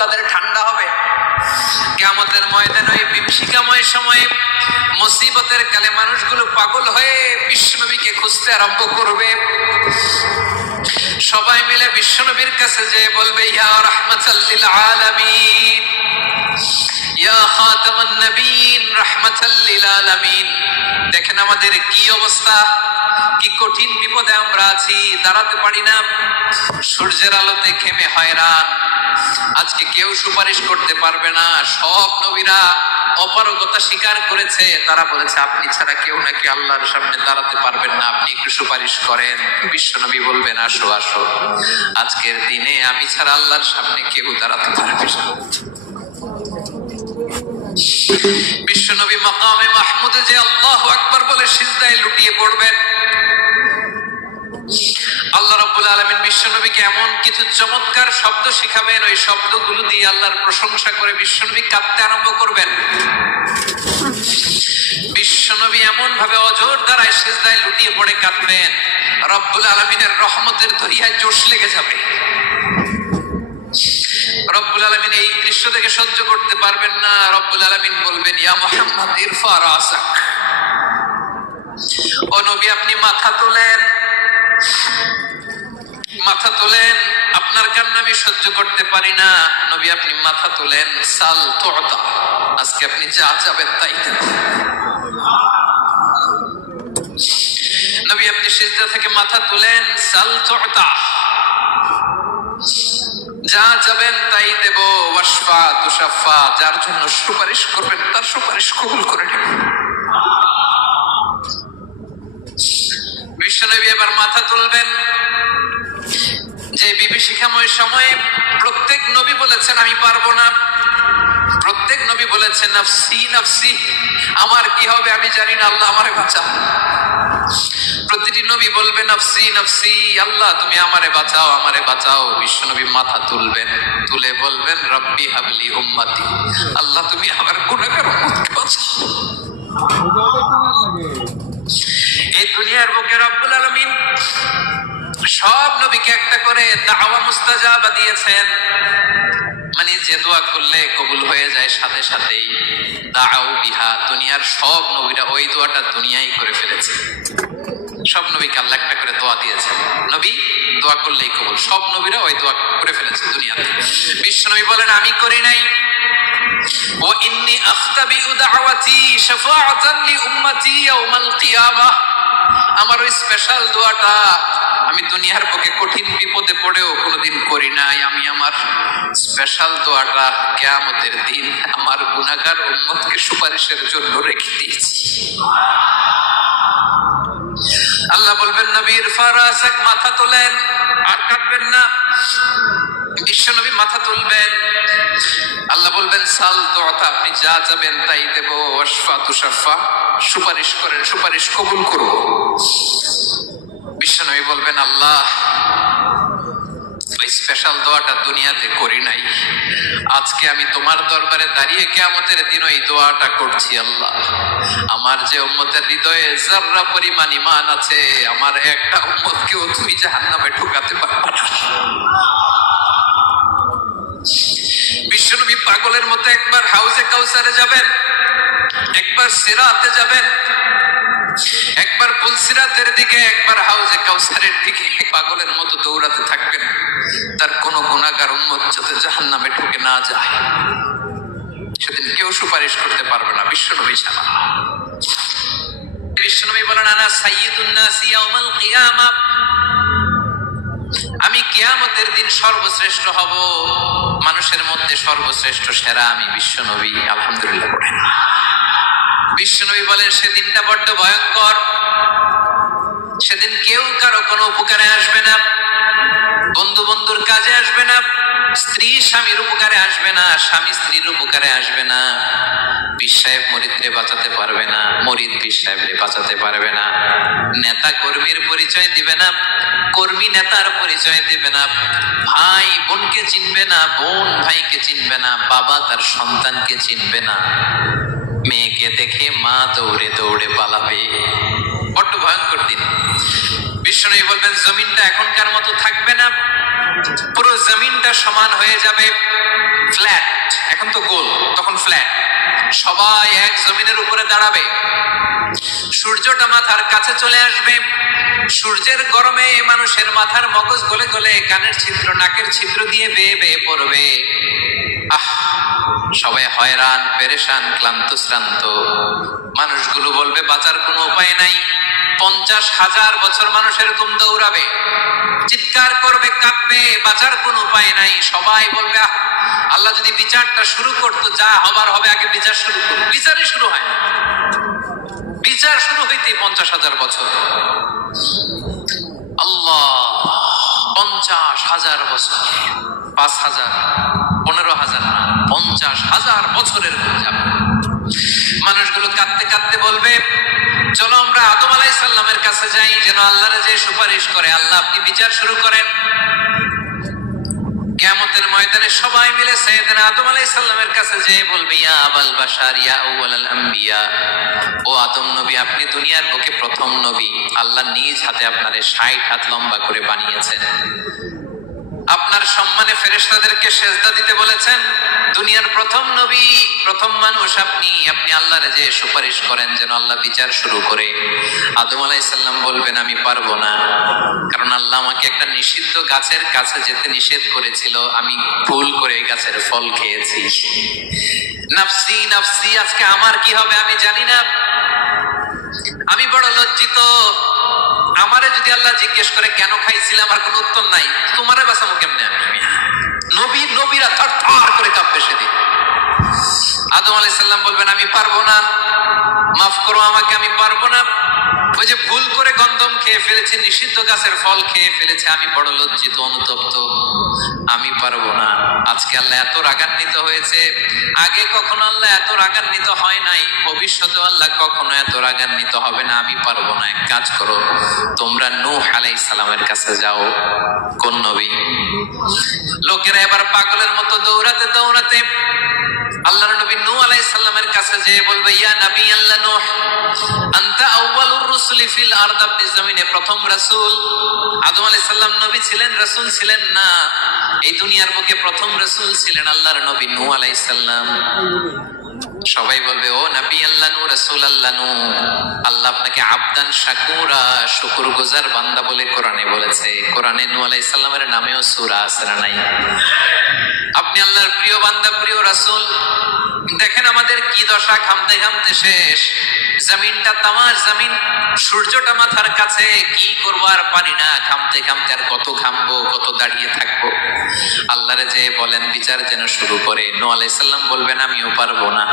তাদের ঠান্ডা হবে। কিয়ামতের ময়দানে ওই বিভীষিকাময় সময়ে মুসিবতের কালে মানুষগুলো পাগল হয়ে বিশ্বনবীকে খুঁজতে আরম্ভ করবে। সবাই মিলে বিশ্বনবীর কাছে যেয়ে বলবে, ইয়া রাহমাতাল লিল আলামিন, ইয়া খাতামান নবীন, রাহমাতাল লিল আলামিন। দেখেন আমাদের কি অবস্থা, কি কঠিন বিপদে আমরা আছি, দাঁড়াতে পারি না, সূর্যের আলোতে ঘেমে হয়রান। আজকে কেউ সুপারিশ করতে পারবে না। সব নবীরা অপারগতা স্বীকার করেছে, তারা বলেছে আপনি ছাড়া কেউ নাকি আল্লাহর সামনে দাঁড়াতে পারবেন না, আপনি একটু সুপারিশ করেন। বিশ্বনবী বলবেন, আসো আসো, আজকের দিনে আমি ছাড়া আল্লাহর সামনে কেউ দাঁড়াতে পারবে না। বিশ্বনবী মাকামে মাহমুদে যে আল্লাহু আকবার বলে সিজদায় লুটিয়ে পড়বেন। আল্লাহ রাব্বুল আলামিন বিশ্বনবীকে এমন কিছু চমৎকার শব্দ শিখাবেন, ওই শব্দগুলো দিয়ে আল্লাহর প্রশংসা করে বিশ্বনবী কাঁদতে আরম্ভ করবেন। বিশ্বনবী এমন ভাবে অজর দ্বারায় সিজদায় লুটিয়ে পড়ে কাঁদবেন, রব্বুল আলামিনের রহমতের দরিয়ায় জোশ লেগে যাবে। রব্বুল আলামিন এই দৃশ্য থেকে সহ্য করতে পারবেন না। রব্বুল আলামিন বলবেন, ইয়া মুহাম্মদ ইরফা রাসাক, ও নবী আপনি মাথা তোলেন, মাথা তোলেন, আপনার কান্না আমি সহ্য করতে পারি না। নবী আপনি মাথা তোলেন, সাল তুতা, আজকে আপনি যা যাবেন তাই দেন। নবী আপনি সিজদা থেকে মাথা তুলেন, সাল তুতা, যা যাবেন তাই দেব। ওয়াশফা তুশাফা, যার জন্য সুপারিশ করবেন তার সুপারিশ কবুল করে নেব। বিশ্বনবী এবার মাথা তুলবেন। যে বিভীষিকাময় সময়ে প্রত্যেক নবী বলেছেন আমি পারবো না, প্রত্যেক নবী বলেছেন নফসি নফসি, আমার কি হবে আমি জানি না, আল্লাহ আমারে বাঁচাও। প্রতিটি নবী বলবে নফসি নফসি, আল্লাহ তুমি আমারে বাঁচাও, আমারে বাঁচাও। বিশ্বনবী মাথা তুলবেন, তুলে বলবেন রব্বি হাবলি উম্মতি, আল্লাহ তুমি আমার গুনাহগার উম্মতকে বাঁচাও। এই দুনিয়ার বুকে রব্বুল আলামিন সব নবীকে একটা করে দাওয়া মুস্তাজাবা দিয়েছেন, মানে যে দোয়া করলে কবুল হয়ে যায় সাথে সাথেই। দাও বিহা, দুনিয়ার সব নবীরা ওই দোয়াটা দুনিয়ায় করে ফেলেছে। সব নবীকে আল্লাহ একটা করে দোয়া দিয়েছেন, নবী দোয়া করলেই কবুল। সব নবীরা ওই দোয়া করে ফেলেছে দুনিয়াতে। বিশ্বনবী বলেন আমি করি নাই। ও ইন্নী আখতাবিউ দাওয়াতি শাফাআতান লি উম্মতি ইয়াউমাল কিয়ামাহ, আমার ওই স্পেশাল দোয়াটা আমি দুনিয়ার বুকে কঠিন বিপদে পড়েও কোনোদিন করি নাই। আমি আমার স্পেশাল দোয়াটা কিয়ামতের দিন আমার গুনাহগার উম্মতকে সুপারিশের জন্য রেখে দিয়েছি। আল্লাহ বলবেন নবী ইরফা রাসাক, মাথা তোলেন, আর কাটবেন না। বিশ্বনবী মাথা তুলবেন, আল্লাহ বলবেন সাল তুতা, আপনি যা যাবেন তাই দেব। ওয়াশফা তুশাফা, সুপারিশ করেন, সুপারিশ কবুল করব। বিশ্বনবী বলবেন আল্লাহ ওই স্পেশাল দোয়াটা দুনিয়াতে করি নাই, আজকে আমি তোমার দরবারে দাঁড়িয়ে কিয়ামতের দিন ওই দোয়াটা করছি। আল্লাহ আমার যে উম্মতের হৃদয়ে যাররা পরিমাণ ঈমান আছে, আমার একটা উম্মতকেও তুমি জাহান্নামে ঢোকাতে পারবে না। বিশ্বনবী পাগলের মতো একবার হাউজে কাউসারে যাবেন, একবার সিরাতে যাবেন, একবার পুলসিরাতের দিকে, একবার হাউজে কাউসারের দিকে পাগলের মতো দৌড়াতে থাকবেন। তার কোনো গুনাহগার উম্মত যাতে জাহান্নামে ঢুকে না যায়, সেদিন কেউ সুপারিশ করতে পারবে না বিশ্বনবী ছাড়া। বিশ্বনবী বলেন আনা সাইয়্যিদুন নাসি ইয়াউমাল কিয়ামা, আমি কিয়ামতের দিন সর্বশ্রেষ্ঠ হব, মানুষের মধ্যে সর্বশ্রেষ্ঠ সেরা আমি বিশ্বনবী। আলহামদুলিল্লাহ পড়েন। বিশ্বনবী বলেন সেদিনটা বড্ড ভয়ঙ্কর, সেদিন কেউ কারো কোনো উপকারে আসবে না, বন্ধু বন্ধুর কাজে আসবে না, স্ত্রী স্বামীর উপকারে আসবে না, স্বামী স্ত্রীর উপকারে আসবে না, পীর সাহেব মুরিদকে বাঁচাতে পারবে না, মুরিদ পীর সাহেবকে বাঁচাতে পারবে না, নেতা কর্মীর পরিচয় দিবে না, কর্মী নেতার পরিচয় দিবে না, ভাই বোনকে চিনবে না, বোন ভাইকে চিনবে না, বাবা তার সন্তানকে চিনবে না, মেয়েকে দেখে মা দৌড়ে দৌড়ে পালাবে। বড্ড ভয়ঙ্কর দিন। বিষ্ণু বলবেন জমিনটা এখনকার মতো থাকবে না, পুরো জমিনটা সমান হয়ে যাবে, ফ্ল্যাট। এখন তো গোল, তখন ফ্ল্যাট। সবাই এক জমিনের উপরে দাঁড়াবে, সূর্যটা মাথার কাছে চলে আসবে, সূর্যের গরমে মানুষের মাথার মগজ গলে গলে কানের ছিদ্র নাকের ছিদ্র দিয়ে বেয়ে বেয়ে পড়বে। সবাই হয়রান, পেরেশান, ক্লান্ত শ্রান্ত। মানুষগুলো বলবে বাঁচার কোনো উপায় নাই। 50,000 বছর মানুষ এরকম দৌড়াবে, চিৎকার করবে, কাঁদবে, বাঁচার কোনো উপায় নাই। সবাই বলবে আল্লাহ যদি বিচারটা শুরু করতো, যা হবার হবে, আগে বিচার শুরু করুন। বিচারই শুরু হয় না, বিচার শুরু হইতে 50,000 বছর। আল্লাহ 50,000 বছর, 5,000, 15,000 না, 50,000 বছরের করে যাবে। মানুষগুলো কাঁদতে কাঁদতে বলবে চলো আমরা আদম আলাইহিস সালামের কাছে যাই, যেন আল্লাহরে যে সুপারিশ করে, আল্লাহ আপনি বিচার শুরু করেন। কিয়ামতের ময়দানে সবাই মিলে সাইয়েদনা আদম আলাইহিস সালামের কাছে যেয়ে বলবে ইয়া আবাল বাশার ইয়া আউয়ালাল আম্বিয়া, ও আদম নবী, আপনি দুনিয়ার বুকে প্রথম নবী। আল্লাহ নিজ হাতে আপনারে 60 হাত লম্বা করে বানিয়েছেন, আপনার সম্মানে ফেরেশতাদেরকে সেজদা দিতে বলেছেন। দুনিয়ার প্রথম নবী, প্রথম মানুষ আপনি। আপনি আল্লাহরে যে সুপারিশ করেন যেন আল্লাহ বিচার শুরু করে। আদম আলাইহিস সালাম বলবেন আমি পারবো না, কারণ আল্লাহ আমাকে একটা নিষিদ্ধ গাছের কাছে যেতে নিষেধ করেছিল, আমি ভুল করে এই গাছের ফল খেয়েছি। নাফসি নাফসি, আজকে আমার কি হবে আমি জানি না, আমি বড় লজ্জিত। আমারে যদি আল্লাহ জিজ্ঞেস করে কেন খাইছিলাম, আমার কোনো উত্তর নাই। তোমারে বাঁচাবো কেমনে আমি? নবীরা থরথর করে কাঁপবে সেদিন। আদম আলাইহিস সালাম বলবেন আমি পারবো না, মাফ করো আমাকে, আমি পারবো না। ওই যে ভুল করে গন্ধম খেয়ে ফেলেছি, নিষিদ্ধ গাছের ফল খেয়ে ফেলেছে, আমি বড় লজ্জিত, অনুতপ্ত, আমি পারবো না। আজকে আল্লাহ এত রাগান্বিত হয়েছে, আগে কখনো আল্লাহ এত রাগান্বিত হয় নাই, ভবিষ্যতে আল্লাহ কখনো এত রাগান্বিত হবে না। আমি পারবো না, এক কাজ করো, তোমরা নূহ আলাইহিস সালামের কাছে যাও। কোন নবী? লোকেরা এবার পাগলের মতো দৌড়াতে দৌড়াতে আল্লাহর নবী নূহ আলাইহিস সালামের কাছে যেয়ে বলবে ইয়া নবী আল্লাহ নূহ, আনতা আউয়ালুর রুসুলি ফিল আরদ, আপনি জমিনে প্রথম রাসূল। আদম আলাইহিস সালাম নবী ছিলেন, রাসূল ছিলেন না। এই দুনিয়ার বুকে প্রথম রাসূল ছিলেন আল্লাহর নবী নূহ আলাইহিস সালাম। সবাই বলবে ও নবী আল্লাহ নূহ, রাসূল আল্লাহ নূহ, আল্লাহ আপনাকে আবদান শাকুরা, শুকরগুজার বান্দা বলে কোরআনে বলেছে। কোরআনে নূহ আলাইহিস সালামের নামেও সূরা আছে না নাই? আপনি আল্লাহর প্রিয় বান্দা, প্রিয় রাসূল। দেখেন আমাদের কি দশা, ঘামতে ঘামতে শেষ। জমিনটা তামার জমিন, সূর্যটা মাথার কাছে, কি করবো আর পারি না, ঘামতে ঘামতে আর কত ঘামবো, কত দাঁড়িয়ে থাকবো। আল্লাহরে যে বলেন বিচার যেন শুরু করে। নূহ আলাইহিস সালাম বলবেন আমিও পারবো না,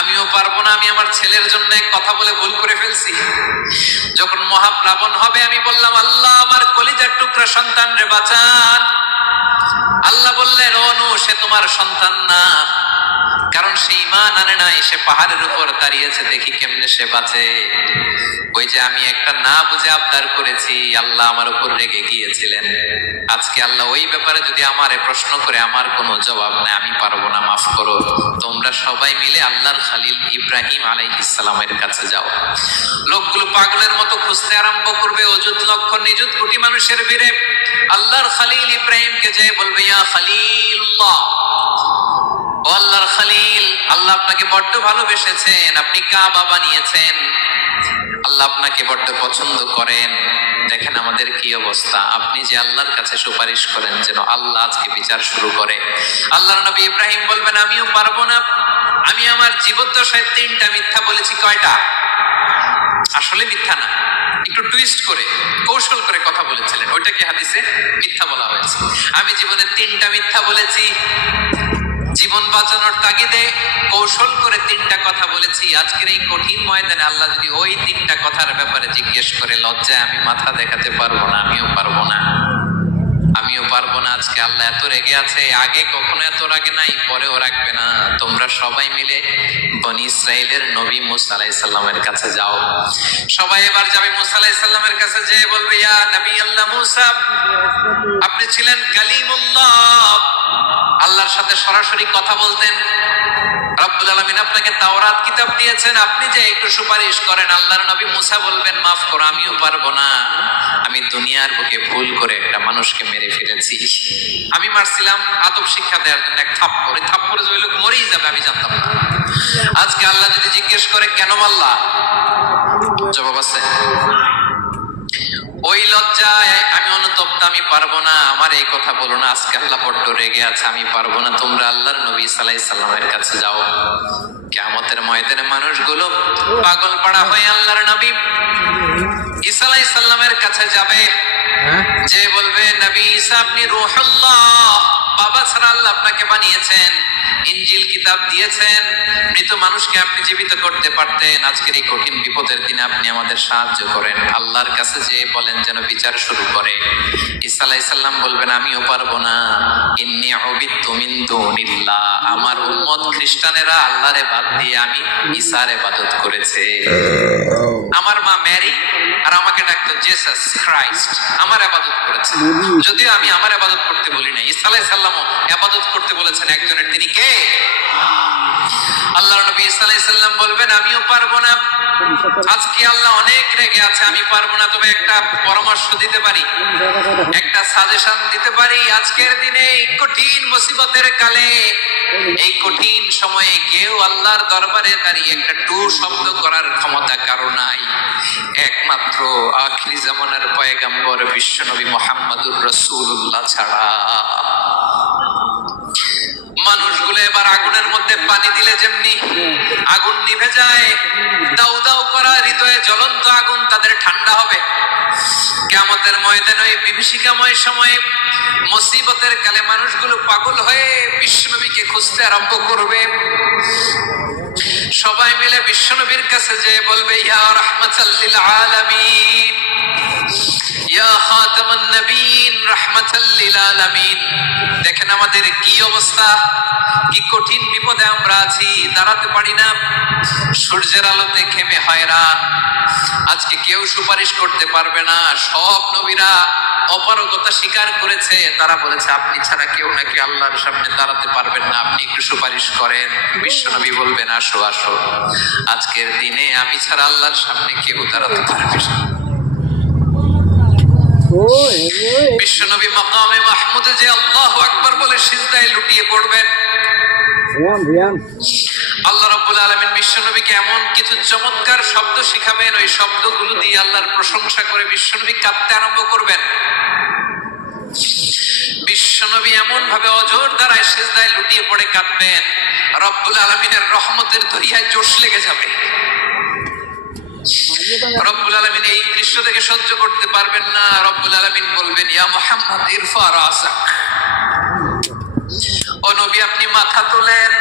আমিও পারবো না। আমি আমার ছেলের জন্য কথা বলে ভুল করে ফেলছি। যখন মহাপ্লাবন হবে আমি বললাম আল্লাহ আমার কলিজার টুকরা সন্তান রে বাঁচান। আল্লাহ বললেন ও নূহ, সে তোমার সন্তান না, কারণ সে ঈমান আনে নাই, সে পাহাড়ের উপর দাঁড়িয়েছে, দেখি কেমনে সে বাঁচে। ওই যে আমি একটা না বুঝে আবদার করেছি, আল্লাহ আমার উপর রেগে গিয়েছিলেন। আজকে আল্লাহ ওই ব্যাপারে যদি আমারে প্রশ্ন করে, আমার কোনো জবাব নাই, আমি পারবো না, মাফ করো। তোমরা সবাই মিলে আল্লাহর খালিল ইব্রাহিম আলাইহিস সালামের কাছে যাও। লোকগুলো পাগলের মতো খুঁজতে আরম্ভ করবে, অযুত লক্ষ নিযুত কোটি মানুষের ভিড়ে আল্লাহর খালিল ইব্রাহিমকে যে বলবে ইয়া খালিলুল্লাহ, ও আল্লাহর খালিল, আল্লাহ আপনাকে বড্ড ভালোবেসেছেন, আপনি কাবা বানিয়েছেন, আল্লাহ আপনাকে বড্ড পছন্দ করেন। দেখেন আমাদের কি অবস্থা। আপনি যে আল্লাহর কাছে সুপারিশ করেন যেন আল্লাহ আজকে বিচার শুরু করে। আল্লাহর নবী ইব্রাহিম বলবেন আমিও পারবো না, আমি আমার জীবদ্দশায় 3টা মিথ্যা বলেছি। কয়টা? আসলে মিথ্যা না, একটু টুইস্ট করে কৌশল করে কথা বলেছিলেন, ওইটাকে হাদিসে মিথ্যা বলা হয়েছে। আমি জীবনে 3টা মিথ্যা বলেছি, জীবন বাঁচানোর তাগিদে কৌশল করে 3টা কথা বলেছি। আজকের এই কঠিন ময়দানে আল্লাহ যদি ওই 3টা কথার ব্যাপারে জিজ্ঞেস করে, লজ্জায় আমি মাথা দেখাতে পারবো না, আমিও পারবো না, আমিও পারবো না। আজকে আল্লাহ এত রেগে আছে, আগে কখনো এত রাগে নাই, পরেও রাখবে না। তোমরা সবাই মিলে বনি ইসরাইলের নবী মূসা আলাইহিস সালামের কাছে যাও। সবাই এবার যাবে মূসা আলাইহিস সালামের কাছে, যে বলবে ইয়া নবী আল্লাহ মূসা, আপনি ছিলেন কালিমুল্লাহ, আল্লাহর সাথে সরাসরি কথা বলতেন, রব্বুল আলামিন আপনাকে তাওরাত কিতাব দিয়েছেন, আপনি যে একটু সুপারিশ করেন। আল্লাহর নবী মুসা বলবেন, মাফ করো, আমিও পারবো না, আমি দুনিয়ার বুকে ভুল করে একটা মানুষকে মেরে ফেলেছি। আমি মারছিলাম আদব শিক্ষা দেওয়ার জন্য এক থাপ্পড়, এই থাপ্পড়ে যে ওই লোক মরেই যাবে আমি জানতাম না। আজকে আল্লাহ যদি জিজ্ঞেস করে কেন মারলা, জবাব আছে ওই লজ্জায় আমি অনুতপ্ত, আমি পারবো না, আমার এই কথা বলো না। আজকে আল্লাহ বড্ড রেগে আছে, আমি পারবো না। তোমরা আল্লাহর নবী ঈসা আলাইহিস সালামের কাছে যাও। কিয়ামতের ময়দানে মানুষগুলো পাগল পাড়া হয়ে আল্লাহর নবী ঈসা আলাইহিস সালামের কাছে যাবে, যে বলবে, নবী ঈসা আপনি রূহুল্লাহ, বাবা ছাড়া আল্লাহ আপনাকে বানিয়েছেন, ইনজিল কিতাব দিয়েছেন, মৃত মানুষকে আপনি জীবিত করতে পারতেন। আজকের এই কঠিন বিপদের দিনে আপনি আমাদের সাহায্য করেন। আল্লাহর কাছে যে বলেন যেন বিচার শুরু করে। ঈসা আলাইহিস সালাম বলবেন, আমিও পারবো না, ইন্নী উবিদতু মিন দুনিল্লাহ, আমার উম্মত খ্রিস্টানেরা আল্লাহরে বাদ দিয়ে আমি ঈসার ইবাদত করেছে। আমার মা মেরি আর আমাকে ডাকতো জেসাস ক্রাইস্ট, আমার ইবাদত করেছে, যদিও আমি আমার ইবাদত করতে বলি না। ঈসা আলাইহিস সালামও ইবাদত করতে বলেছেন একজনের, তিনি কে? আল্লাহর নবী ঈসা আলাইহিস সালাম বলবেন, আমিও পারবো না। আজকে আল্লাহ অনেক রেগে আছে, আমি পারবো না। তবে একটা পরামর্শ দিতে পারি, একটা সাজেশন দিতে পারি। আজকের দিনে এই কঠিন মুসিবতের কালে, এই কঠিন সময়ে কেউ আল্লাহর দরবারে দাঁড়িয়ে একটা টু শব্দ করার ক্ষমতা কারো নাই, একমাত্র আখিরি জামানার পয়গম্বর বিশ্বনবী মুহাম্মদুর রাসূলুল্লাহ ছাড়া। মানুষগুলো এবার আগুনের মধ্যে পানি দিলে যেমনি আগুন নিভে যায়, দাউ দাউ করা হৃদয়ে জ্বলন্ত আগুন তাদের ঠান্ডা হবে। কিয়ামতের ময়দানে ওই বিভীষিকাময় সময়ে, মুসিবতের কালে মানুষগুলো পাগল হয়ে বিশ্বনবীকে খুঁজতে আরম্ভ করবে। সবাই মিলে বিশ্বনবীর কাছে যেয়ে বলবে, ইয়া রাহমাতাল লিল আলামিন, ইয়া খাতামান নবীন, রাহমাতাল লিল আলামিন। দেখেন আমাদের কি অবস্থা, কি কঠিন বিপদে আমরা আছি, দাঁড়াতে পারি না, সূর্যের আলোতে ঘেমে হয়রান। আজকে কেউ সুপারিশ করতে পারবে না। সব নবীরা অপারগতা স্বীকার করেছে, তারা বলেছে আপনি ছাড়া কেউ নাকি আল্লাহর সামনে দাঁড়াতে পারবেন না, আপনি একটু সুপারিশ করেন। বিশ্বনবী বলবেন, আসো আসো, আজকের দিনে আমি ছাড়া আল্লাহর সামনে কেউ দাঁড়াতে পারবে না। বিশ্বনবী মাকামে মাহমুদে যে আল্লাহু আকবার বলে সিজদায় লুটিয়ে পড়বেন। আল্লাহ রাব্বুল আলামিন বিশ্বনবীকে এমন কিছু চমৎকার শব্দ শিখাবেন, ওই শব্দগুলো দিয়ে আল্লাহর প্রশংসা করে বিশ্বনবী কাঁদতে আরম্ভ করবেন। বিশ্বনবী এমন ভাবে অজর দ্বারায় সিজদায় লুটিয়ে পড়ে কাঁদবেন, রব্বুল আলামিনের রহমতের দরিয়ায় জোশ লেগে যাবে। রব্বুল আলামিন এই দৃশ্য থেকে সহ্য করতে পারবেন না। রব্বুল আলামিন বলবেন, ইয়া মুহাম্মদ ইরফা রাসাক, ও নবী আপনি মাথা তোলেন।